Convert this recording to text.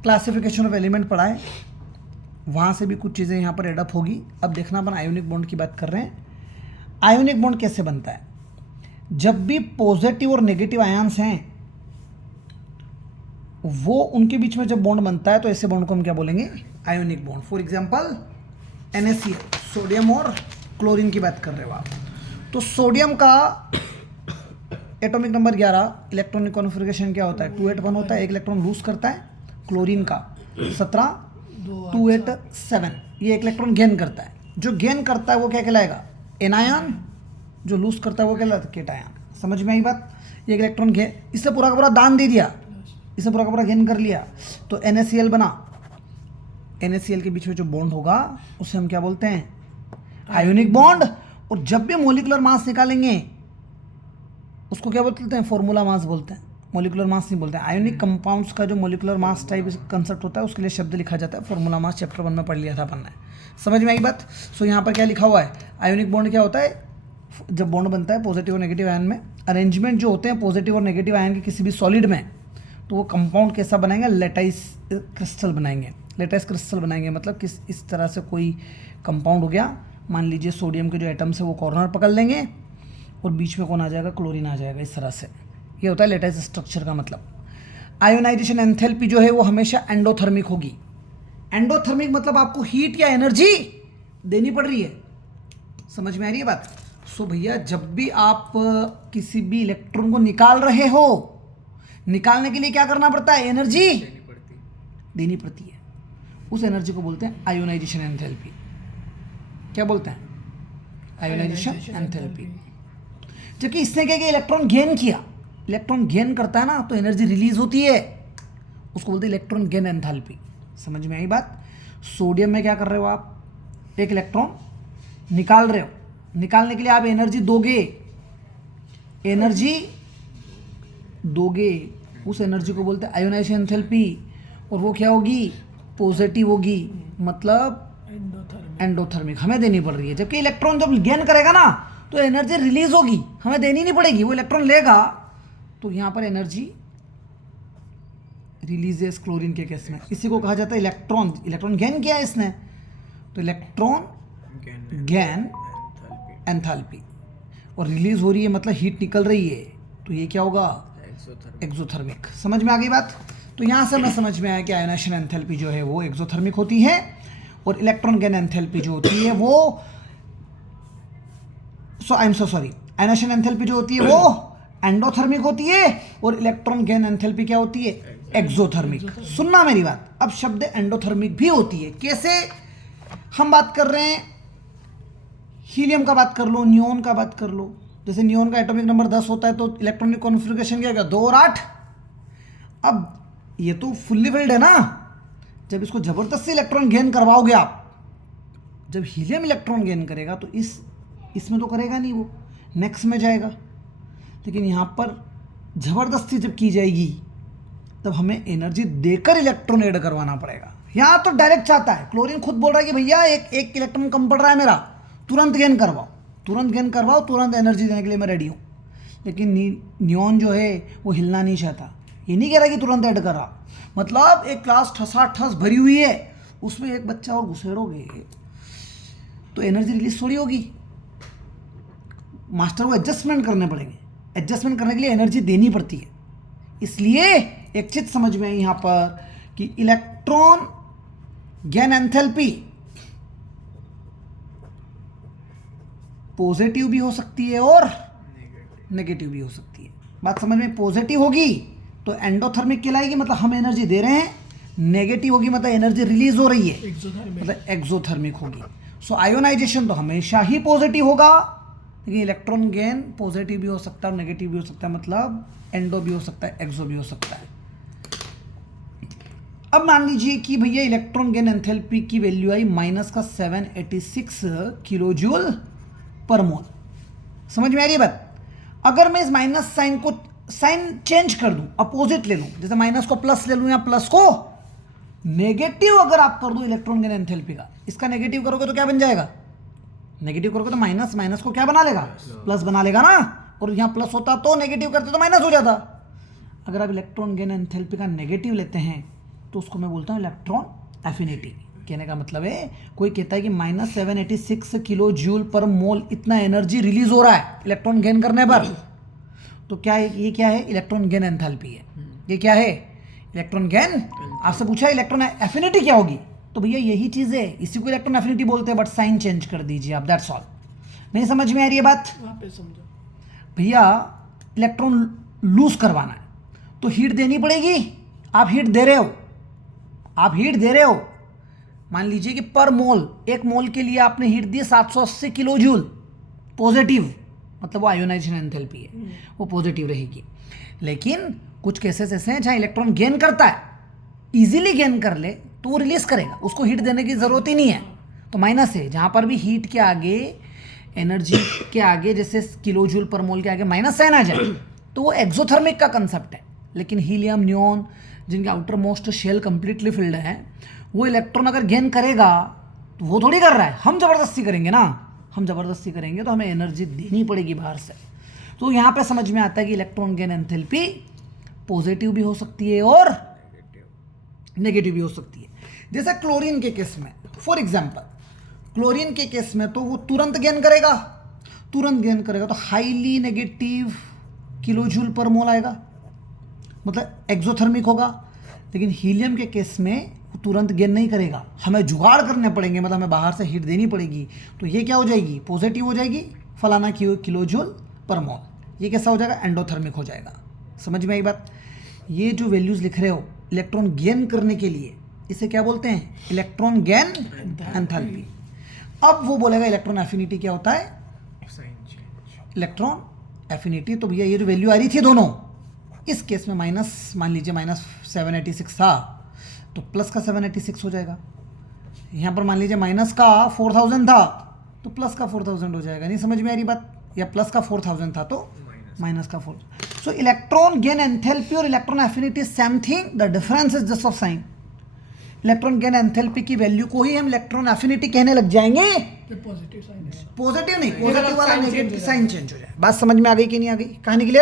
Classification of element पढ़ा है, वहाँ से भी कुछ चीज़ें यहाँ पर एडअप होगी। अब देखना अपन आयोनिक बॉन्ड की बात कर रहे हैं। आयोनिक बॉन्ड कैसे बनता है? जब भी पॉजिटिव और नेगेटिव आयन्स हैं वो उनके बीच में जब बॉन्ड बनता है तो ऐसे बॉन्ड को हम क्या बोलेंगे? Ionic bond. For example NaCl, sodium और क्लोरीन की बात कर रहे हो आप, तो सोडियम का एटॉमिक नंबर 11, इलेक्ट्रॉनिक कॉन्फ़िगरेशन क्या होता है? 281 होता है, एक इलेक्ट्रॉन लूज करता है। क्लोरीन का 17 287, ये एक इलेक्ट्रॉन गेन करता है। जो गेन करता है वो क्या कहलाएगा? एनायन। जो लूज करता है वो कहलाता है केटायन। समझ में आई बात? ये एक इलेक्ट्रॉन गेन, इससे पूरा का पूरा दान दे दिया, इससे पूरा का पूरा गेन कर लिया, तो NaCl बना। NaCl के बीच में जो बॉन्ड होगा उसे हम क्या बोलते हैं? Ionic bond. और जब भी मोलिकुलर मास निकालेंगे उसको क्या बोलते हैं? फॉर्मूला मास बोलते हैं, मोलिकुलर मास नहीं बोलते हैं। आयोनिक कंपाउंड्स का जो मोलिकुलर मास टाइप कंसेप्ट होता है उसके लिए शब्द लिखा जाता है फॉर्मूला मास। चैप्टर 1 में पढ़ लिया था अपन ने। समझ में आई बात? सो यहाँ पर क्या लिखा हुआ है? आयोनिक बॉन्ड क्या होता है? जब बॉन्ड बनता है पॉजिटिव और नेगेटिव आयन में, अरेंजमेंट जो होते हैं पॉजिटिव और नेगेटिव आयन के किसी भी सॉलिड में, तो वो कंपाउंड कैसा बनाएंगे? लेटाइस क्रिस्टल बनाएंगे। लेटाइस क्रिस्टल बनाएंगे मतलब किस इस तरह से कोई कंपाउंड हो गया, मान लीजिए सोडियम के जो एटम्स है वो कॉर्नर पकड़ लेंगे और बीच में कौन आ जाएगा? क्लोरीन आ जाएगा। इस तरह से ये होता है लेटाइस स्ट्रक्चर का मतलब। आयोनाइजेशन एंथैल्पी जो है वो हमेशा एंडोथर्मिक होगी। एंडोथर्मिक मतलब आपको हीट या एनर्जी देनी पड़ रही है। समझ में आ रही है बात? सो भैया जब भी आप किसी भी इलेक्ट्रॉन को निकाल रहे हो, निकालने के लिए क्या करना पड़ता है? एनर्जी देनी पड़ती है। उस एनर्जी को बोलते हैं आयोनाइजेशन एंथैल्पी। क्या बोलते हैं? Ionisation enthalpy. जबकि इसने क्या किया? इलेक्ट्रॉन गेन किया। इलेक्ट्रॉन गेन करता है ना तो एनर्जी रिलीज होती है, उसको बोलते हैं इलेक्ट्रॉन गेन एंथैल्पी। समझ में आई बात? सोडियम में क्या कर रहे हो आप? एक इलेक्ट्रॉन निकाल रहे हो, निकालने के लिए आप एनर्जी दोगे, एनर्जी दोगे, उस एनर्जी को बोलते हैं आयोनाइजेशन एंथैल्पी। और वो क्या होगी? पॉजिटिव होगी, मतलब एंडोथर्मिक, हमें देनी पड़ रही है। जबकि इलेक्ट्रॉन जब गेन करेगा ना तो एनर्जी रिलीज होगी, हमें देनी नहीं पड़ेगी। वो इलेक्ट्रॉन लेगा तो यहाँ पर एनर्जी रिलीजेस क्लोरीन के केस में। इसी को कहा जाता है इलेक्ट्रॉन। इलेक्ट्रॉन गेन किया है इसने, तो इलेक्ट्रॉन गेन एंथैल्पी। और रिलीज हो रही है मतलब हीट निकल रही है, तो ये क्या होगा? एक्सोथर्मिक। समझ में आ गई बात? तो यहाँ से हमें समझ में आया कि आयोनाइजेशन एंथैल्पी जो है वो एक्सोथर्मिक होती है और इलेक्ट्रॉन गेन एंथैल्पी जो होती है वो आयोनाइजेशन एंथैल्पी जो होती है वो एंडोथर्मिक होती है और इलेक्ट्रॉन गेन एंथैल्पी क्या होती है? एक्सोथर्मिक। सुनना मेरी बात, अब शब्द एंडोथर्मिक भी होती है। कैसे? हम बात कर रहे हैं हीलियम का, बात कर लो, नियोन का बात कर लो। जैसे नियोन का एटॉमिक नंबर 10 होता है तो इलेक्ट्रॉनिक कॉन्फ़िगरेशन क्या है? 2 और 8। अब ये तो फुल्ली फिल्ड है ना, जब इसको जबरदस्ती इलेक्ट्रॉन गेन करवाओगे आप, जब हीलियम इलेक्ट्रॉन गेन करेगा तो इसमें तो करेगा नहीं, वो नेक्स्ट में जाएगा। लेकिन यहाँ पर ज़बरदस्ती जब की जाएगी तब हमें एनर्जी देकर इलेक्ट्रॉन ऐड करवाना पड़ेगा। यहाँ तो डायरेक्ट चाहता है, क्लोरीन खुद बोल रहा है कि भैया एक इलेक्ट्रॉन कम पड़ रहा है मेरा, तुरंत गेन करवाओ, तुरंत गेन करवाओ, तुरंत एनर्जी देने के लिए मैं रेडी हूँ। लेकिन नियोन जो है वो हिलना नहीं चाहता, ये नहीं कह रहा कि तुरंत ऐड करा। मतलब एक क्लास ठसाठस भरी हुई है, उसमें एक बच्चा और घुसेड़ोगे तो एनर्जी रिलीज थोड़ी होगी। मास्टर को एडजस्टमेंट करने पड़ेंगे, एडजस्टमेंट करने के लिए एनर्जी देनी पड़ती है। इसलिए एक चीज समझ में आई यहाँ पर कि इलेक्ट्रॉन गेन एंथैल्पी पॉजिटिव भी हो सकती है और नेगेटिव भी हो सकती है। बात समझ में? पॉजिटिव होगी तो एंडोथर्मिक कहलाएगी, मतलब हम एनर्जी दे रहे हैं। नेगेटिव होगी मतलब एनर्जी रिलीज हो रही है, मतलब एक्सोथर्मिक होगी। सो आयोनाइजेशन तो हमेशा ही पॉजिटिव होगा, लेकिन इलेक्ट्रॉन गेन पॉजिटिव भी हो सकता है और नेगेटिव भी हो सकता है, मतलब एंडो भी हो सकता है, एक्सो भी हो सकता है। अब मान लीजिए कि भैया इलेक्ट्रॉन गेन एंथैल्पी की वैल्यू आई -786 किलो जूल पर मोल। समझ में आ रही है बात? अगर मैं इस माइनस साइन को साइन चेंज कर दूं, अपोजिट ले लूं, जैसे माइनस को प्लस ले लूं या प्लस को नेगेटिव अगर आप कर दो इलेक्ट्रॉन गेन एंथैल्पी का, इसका नेगेटिव करोगे तो क्या बन जाएगा? नेगेटिव करोगे तो माइनस, माइनस को क्या बना लेगा? प्लस बना लेगा ना। और यहाँ प्लस होता तो नेगेटिव करते तो माइनस हो जाता। अगर आप इलेक्ट्रॉन गेन एंथैल्पी का नेगेटिव लेते हैं तो उसको मैं बोलता हूँ इलेक्ट्रॉन एफिनिटी। कहने का मतलब है कोई कहता है कि -786 किलो जूल पर मोल इतना एनर्जी रिलीज हो रहा है इलेक्ट्रॉन गेन करने पर, तो क्या है ये? क्या है? इलेक्ट्रॉन गेन एंथैल्पी है। ये क्या है? Electron gain. आपसे पूछा इलेक्ट्रॉन एफिनिटी क्या होगी, तो भैया यही चीज़ है, इसी को इलेक्ट्रॉन एफिनिटी बोलते हैं, बट साइन चेंज कर दीजिए आप, दैट्स ऑल। नहीं समझ में आ रही है बात? वहाँ पे समझो। भैया इलेक्ट्रॉन लूज करवाना है तो हीट देनी पड़ेगी। आप हीट दे रहे हो, आप हीट दे रहे हो, मान लीजिए कि पर मोल, एक मोल के लिए आपने हीट दी 780 किलो जूल, पॉजिटिव, मतलब वो आयोनाइजेशन एंथैल्पी है, वो पॉजिटिव रहेगी। लेकिन कुछ केसेस ऐसे हैं जहाँ इलेक्ट्रॉन गेन करता है, इजीली गेन कर ले तो वो रिलीज करेगा, उसको हीट देने की जरूरत ही नहीं है, तो माइनस है। जहाँ पर भी हीट के आगे, एनर्जी के आगे, जैसे किलो जूल पर मोल के आगे माइनस साइन आ जाए तो वो एक्सोथर्मिक का कंसेप्ट है। लेकिन हीलियम, नियॉन, जिनके outer most shell completely filled है, वो इलेक्ट्रॉन अगर गेन करेगा तो वो थोड़ी कर रहा है, हम जबरदस्ती करेंगे ना, हम जबरदस्ती करेंगे तो हमें एनर्जी देनी पड़ेगी बाहर से। तो यहाँ पे समझ में आता है कि इलेक्ट्रॉन गेन एंथैल्पी पॉजिटिव भी हो सकती है और नेगेटिव भी हो सकती है। जैसे क्लोरीन के केस में, फॉर एग्जाम्पल क्लोरीन के केस में तो वो तुरंत गेन करेगा, तुरंत गेन करेगा तो हाईली नेगेटिव किलो जूल पर मोल आएगा, मतलब एक्सोथर्मिक होगा। लेकिन हीलियम के केस में वो तुरंत गेन नहीं करेगा, हमें जुगाड़ करने पड़ेंगे, मतलब हमें बाहर से हीट देनी पड़ेगी, तो ये क्या हो जाएगी? पॉजिटिव हो जाएगी, फलाना किलो जूल पर मोल। ये कैसा हो जाएगा? एंडोथर्मिक हो जाएगा। समझ में आई बात? ये जो वैल्यूज लिख रहे हो इलेक्ट्रॉन गेन करने के लिए, इसे क्या बोलते हैं? Electron gain enthalpy. अब वो बोलेगा इलेक्ट्रॉन एफिनिटी क्या होता है? Electron affinity. तो भैया ये जो वैल्यू आ रही थी दोनों, इस केस में माइनस, मान लीजिए -786 था तो प्लस का 786 हो जाएगा। यहाँ पर मान लीजिए माइनस का 4000 था तो प्लस का 4000 हो जाएगा। नहीं समझ में आ रही बात? या प्लस का 4000 था तो माइनस का 4। सो इलेक्ट्रॉन गेन एंथैल्पी और electron affinity same thing, the difference is just of sine. Electron gain enthalpy की वैल्यू को ही हम इलेक्ट्रॉन एफिनिटी कहने लग जाएंगे, पॉजिटिव साइन है। पॉजिटिव नहीं, पॉजिटिव वाला नेगेटिव साइन चेंज हो जाए। बात समझ में आ गई कि नहीं आ गई? कहानी क्लियर?